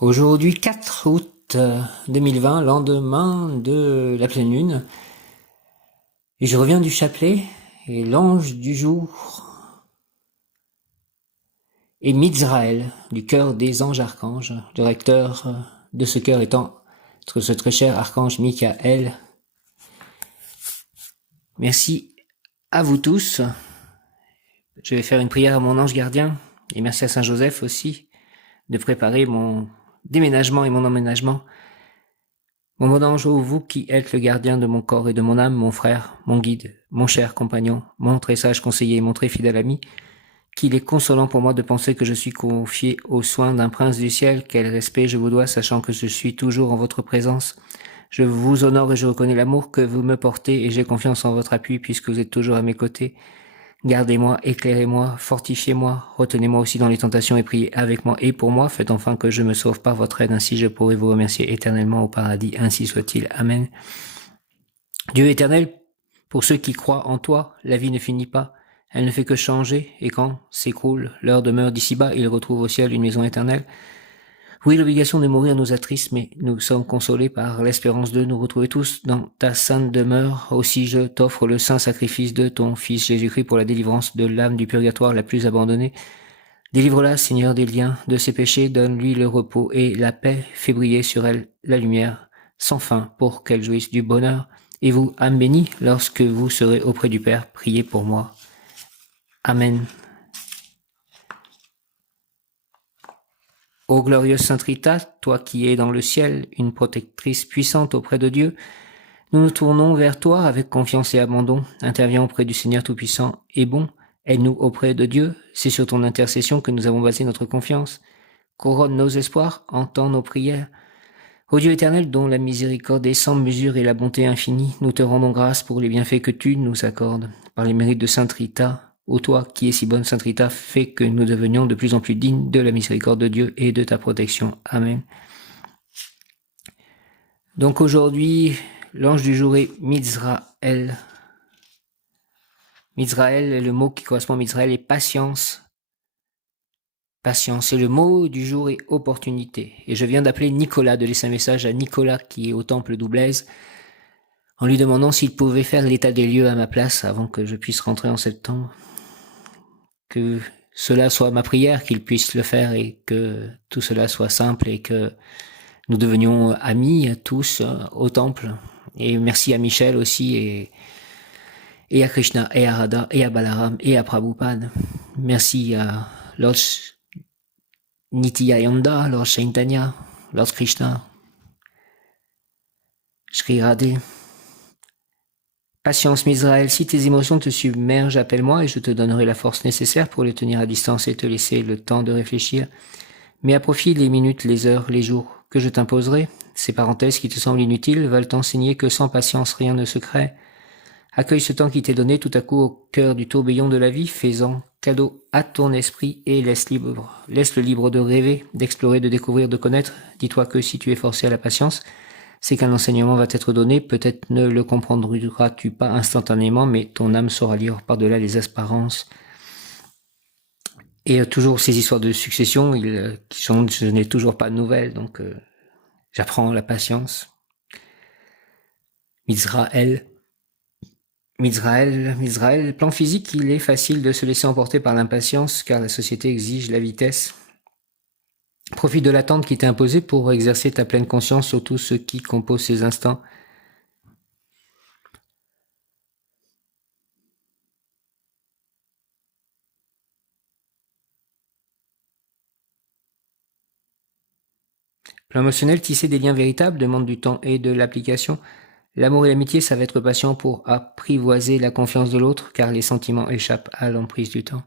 Aujourd'hui 4 août 2020, lendemain de la pleine lune, et je reviens du chapelet, et l'ange du jour est Mizraël, du cœur des anges archanges, le recteur de ce cœur étant ce très cher archange Michael. Merci à vous tous. Je vais faire une prière à mon ange gardien, et merci à Saint Joseph aussi de préparer mon déménagement et mon emménagement. Mon bon ange, ô vous qui êtes le gardien de mon corps et de mon âme, mon frère, mon guide, mon cher compagnon, mon très sage conseiller et mon très fidèle ami, qu'il est consolant pour moi de penser que je suis confié aux soins d'un prince du ciel, quel respect je vous dois, sachant que je suis toujours en votre présence. Je vous honore et je reconnais l'amour que vous me portez et j'ai confiance en votre appui puisque vous êtes toujours à mes côtés. Gardez-moi, éclairez-moi, fortifiez-moi, retenez-moi aussi dans les tentations et priez avec moi et pour moi. Faites enfin que je me sauve par votre aide, ainsi je pourrai vous remercier éternellement au paradis. Ainsi soit-il. Amen. Dieu éternel, pour ceux qui croient en toi, la vie ne finit pas. Elle ne fait que changer, et quand s'écroule leur demeure d'ici-bas, ils retrouvent au ciel une maison éternelle. Oui, l'obligation de mourir nous attriste, mais nous sommes consolés par l'espérance de nous retrouver tous dans ta sainte demeure. Aussi je t'offre le saint sacrifice de ton Fils Jésus-Christ pour la délivrance de l'âme du purgatoire la plus abandonnée. Délivre-la, Seigneur, des liens de ses péchés, donne-lui le repos et la paix, fais briller sur elle la lumière sans fin pour qu'elle jouisse du bonheur. Et vous, âme bénie, lorsque vous serez auprès du Père, priez pour moi. Amen. Ô glorieuse Sainte Rita, toi qui es dans le ciel, une protectrice puissante auprès de Dieu, nous nous tournons vers toi avec confiance et abandon. Interviens auprès du Seigneur Tout-Puissant et bon, aide-nous auprès de Dieu. C'est sur ton intercession que nous avons basé notre confiance. Couronne nos espoirs, entends nos prières. Ô Dieu éternel, dont la miséricorde est sans mesure et la bonté infinie, nous te rendons grâce pour les bienfaits que tu nous accordes. Par les mérites de Sainte Rita, ô toi qui es si bonne, Sainte Rita, fais que nous devenions de plus en plus dignes de la miséricorde de Dieu et de ta protection. Amen. Donc aujourd'hui, l'ange du jour est Mizraël. Mizraël, le mot qui correspond à Mizraël est patience. Patience. Et le mot du jour est opportunité. Et je viens d'appeler Nicolas, de laisser un message à Nicolas qui est au temple d'Oublaise, en lui demandant s'il pouvait faire l'état des lieux à ma place avant que je puisse rentrer en septembre. Que cela soit ma prière, qu'il puisse le faire et que tout cela soit simple et que nous devenions amis tous au temple. Et merci à Michel aussi et à Krishna et à Radha et à Balaram et à Prabhupada. Merci à Lord Nityananda, Lord Chaitanya, Lord Krishna, Shri Radhe. Patience, Mizraël, si tes émotions te submergent, appelle-moi et je te donnerai la force nécessaire pour les tenir à distance et te laisser le temps de réfléchir. Mais à profit les minutes, les heures, les jours que je t'imposerai, ces parenthèses qui te semblent inutiles veulent t'enseigner que sans patience rien ne se crée. Accueille ce temps qui t'est donné tout à coup au cœur du tourbillon de la vie, fais-en cadeau à ton esprit et laisse-le libre de rêver, d'explorer, de découvrir, de connaître. Dis-toi que si tu es forcé à la patience, c'est qu'un enseignement va t'être donné, peut-être ne le comprendras-tu pas instantanément, mais ton âme saura lire par-delà les apparences. Et toujours ces histoires de succession, je n'ai toujours pas de nouvelles, donc j'apprends la patience. Mizraël, plan physique, il est facile de se laisser emporter par l'impatience, car la société exige la vitesse. Profite de l'attente qui t'est imposée pour exercer ta pleine conscience sur tout ce qui compose ces instants. Plan émotionnel, tisser des liens véritables demande du temps et de l'application. L'amour et l'amitié, ça va être patient pour apprivoiser la confiance de l'autre, car les sentiments échappent à l'emprise du temps.